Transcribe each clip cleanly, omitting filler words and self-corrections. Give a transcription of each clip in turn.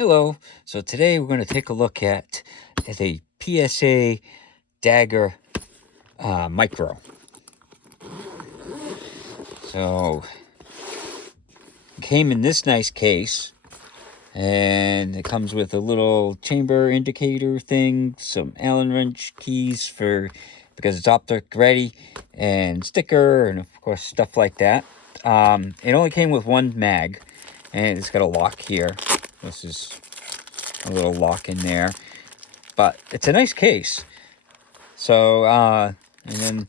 Hello. So today we're going to take a look at the PSA Dagger Micro. So it came in this nice case, and it comes with a little chamber indicator thing, some Allen wrench keys because it's optic ready, and sticker, and of course stuff like that. It only came with one mag, and it's got a lock here. This is a little lock in there. But it's a nice case. So, and then,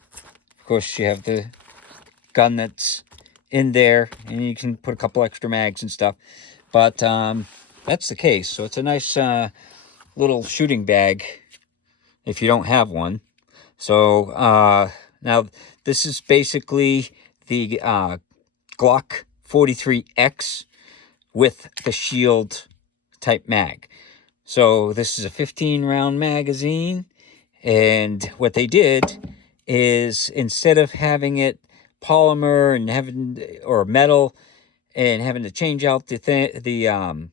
of course, you have the gun that's in there, and you can put a couple extra mags and stuff. But that's the case. So it's a nice little shooting bag if you don't have one. So now this is basically the Glock 43X with the shield type mag. So this is a 15-round magazine, and what they did is instead of having it polymer and or metal and having to change out the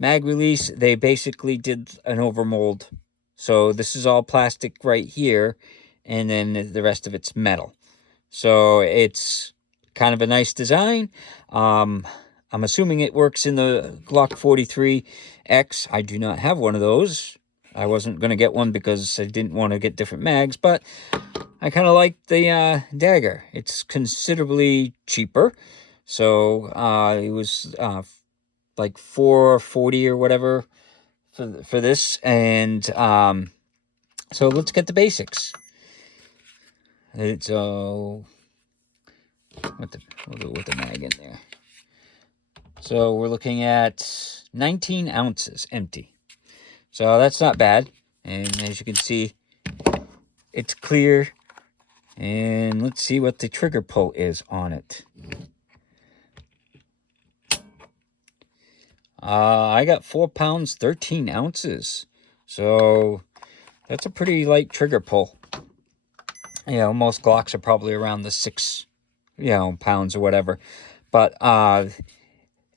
mag release, they basically did an overmold. So this is all plastic right here, and then the rest of it's metal. So it's kind of a nice design. I'm assuming it works in the Glock 43X. I do not have one of those. I wasn't going to get one because I didn't want to get different mags, but I kind of like the Dagger. It's considerably cheaper. So it was like $4.40 or whatever for this. And so let's get the basics. It's we'll do it with the mag in there. So we're looking at 19 ounces empty. So that's not bad. And as you can see, it's clear. And let's see what the trigger pull is on it. I got 4 pounds, 13 ounces. So that's a pretty light trigger pull. You know, most Glocks are probably around the 6, pounds or whatever. But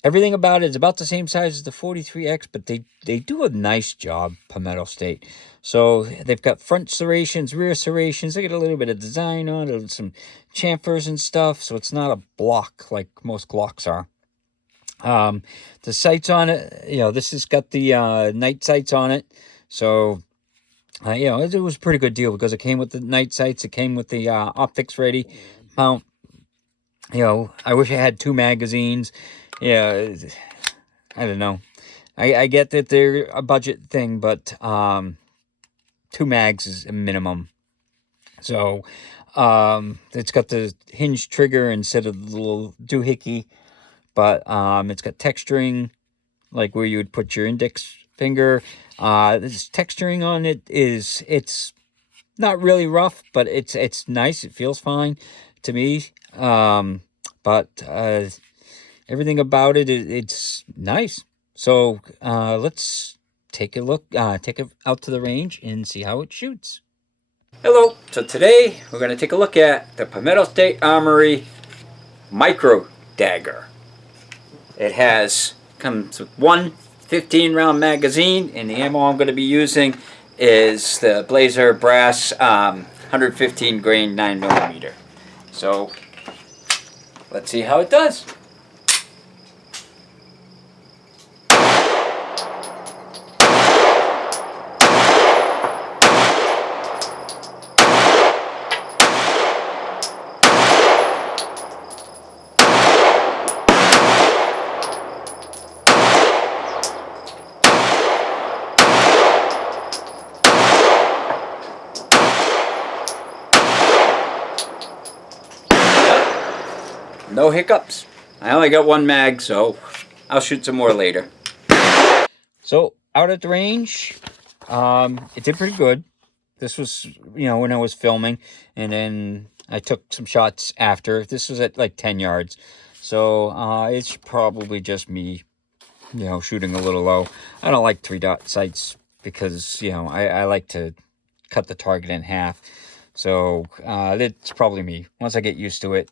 everything about it is about the same size as the 43X, but they do a nice job, Palmetto State. So they've got front serrations, rear serrations. They get a little bit of design on it, some chamfers and stuff. So it's not a block like most Glocks are. The sights on it, this has got the night sights on it. So, it was a pretty good deal because it came with the night sights. It came with the optics ready mount. I wish I had 2 magazines. Yeah, I don't know. I get that they're a budget thing, but 2 mags is a minimum. So it's got the hinge trigger instead of the little doohickey, but it's got texturing, like where you would put your index finger. This texturing on it it's not really rough, but it's nice. It feels fine to me. But everything about it's nice. So let's take a look, take it out to the range and see how it shoots. Hello. So today we're going to take a look at the Palmetto State Armory Micro Dagger. It comes with one 15-round magazine, and the ammo I'm going to be using is the Blazer Brass 115 grain 9mm. So let's see how it does. No hiccups. I only got 1 mag, so I'll shoot some more later. So out at the range, it did pretty good. This was, when I was filming, and then I took some shots after. This was at like 10 yards. So it's probably just me, shooting a little low. I don't like 3-dot sights because, I like to cut the target in half. So it's probably me. Once I get used to it,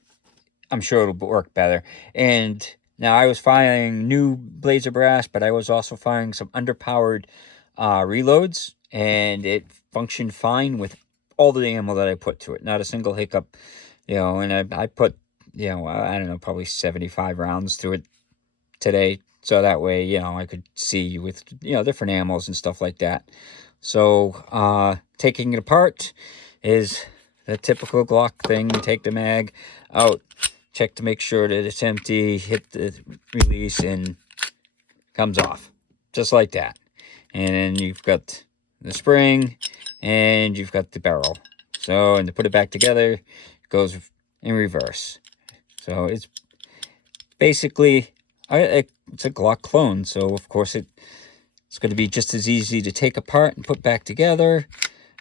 I'm sure it'll work better. And Now, I was firing new blades of brass, but I was also firing some underpowered reloads, and it functioned fine with all the ammo that I put to it. Not a single hiccup, you know, and I put, you know, I don't know, probably 75 rounds through it today. So that way, you know, I could see with, you know, different ammos and stuff like that. So, taking it apart is the typical Glock thing. You take the mag out, check to make sure that it's empty, hit the release, and comes off. Just like that. And then you've got the spring, and you've got the barrel. So, and to put it back together, it goes in reverse. So, it's basically, it's a Glock clone. So, of course, it's going to be just as easy to take apart and put back together.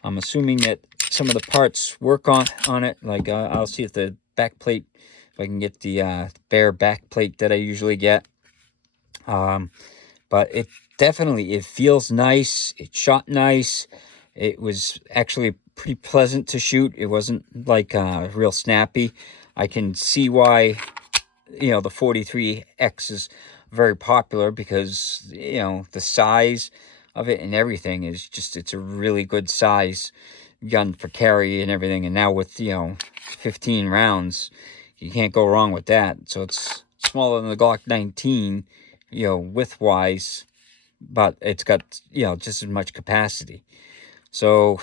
I'm assuming that some of the parts work on it. Like, I'll see if the back plate, if I can get the bare back plate that I usually get. But it definitely, it feels nice. It shot nice. It was actually pretty pleasant to shoot. It wasn't like real snappy. I can see why, you know, the 43X is very popular, because, you know, the size of it and everything is just, it's a really good size gun for carry and everything. And now with, you know, 15 rounds, you can't go wrong with that. So it's smaller than the Glock 19, you know, width wise, but it's got, you know, just as much capacity. So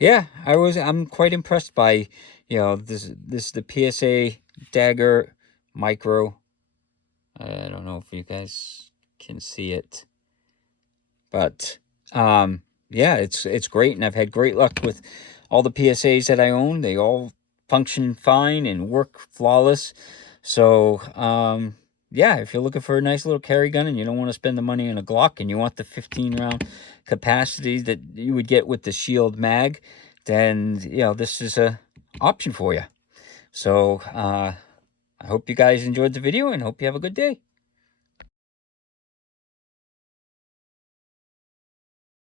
yeah, I'm quite impressed by, you know, this the PSA Dagger Micro. I don't know if you guys can see it, but yeah, it's great, and I've had great luck with all the PSAs that I own. They all function fine and work flawless. So yeah, if you're looking for a nice little carry gun and you don't want to spend the money on a Glock, and you want the 15 round capacity that you would get with the Shield mag, then, you know, this is a option for you. So I hope you guys enjoyed the video, and hope you have a good day.